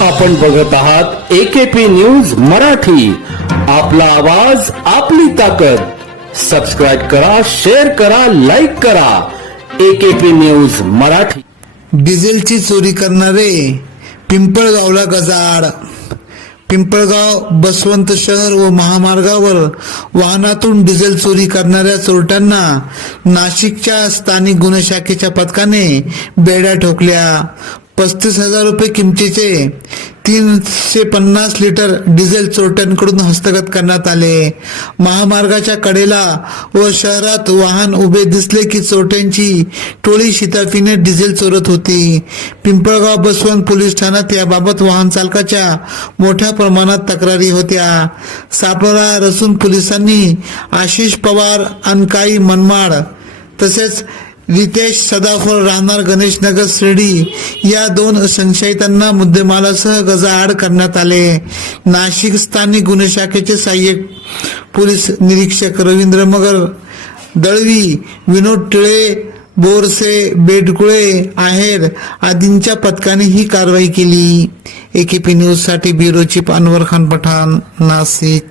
आपण बघत आहात एकेपी न्यूज मराठी. आपला आवाज आपली ताकद. सबस्क्राईब करा शेअर करा लाईक करा. AKP news Marathi. डिझेलची चोरी करणारे पिंपळगावला गजाड पिंपळगाव बसवंत शहर व महामार्गावर वाहनातून डिझेल चोरी करणाऱ्या चोरट्यांना नाशिकच्या स्थानिक गुन्हे शाखेच्या पथकाने बेड्या ठोकल्या. पस्तीस हजार रुपये किमतीचे तीनशे पन्नास लिटर डिझेल चोरट्यांकडून हस्तगत करण्यात आले. महामार्गाच्या कडेला व शहरात वाहन उभे दिसले की चोरट्यांची टोळी शिताफीने डिझेल चोरत होती. पिंपळगाव बसवंत पोलीस ठाण्यात याबाबत वाहन चालकाच्या मोठ्या प्रमाणात तक्रारी होत्या. सापळा रसून पोलिसांनी आशिष पवार अनकाई मनमाड तसेच रितेश सदाफळ राहणार गणेशनगर शिर्डी. या दोन संशयितांना मुद्देमालासह गजाआड करण्यात आले. नाशिक स्थानिक गुन्हे शाखेचे सहाय्यक पोलीस निरीक्षक रवींद्र मगर दळवी विनोद टिळे बोरसे बेडकुळे आहेर आदींच्या पथकाने ही कारवाई केली. एकेपी न्यूजसाठी ब्युरो चीफ अनवर खान पठाण नाशिक.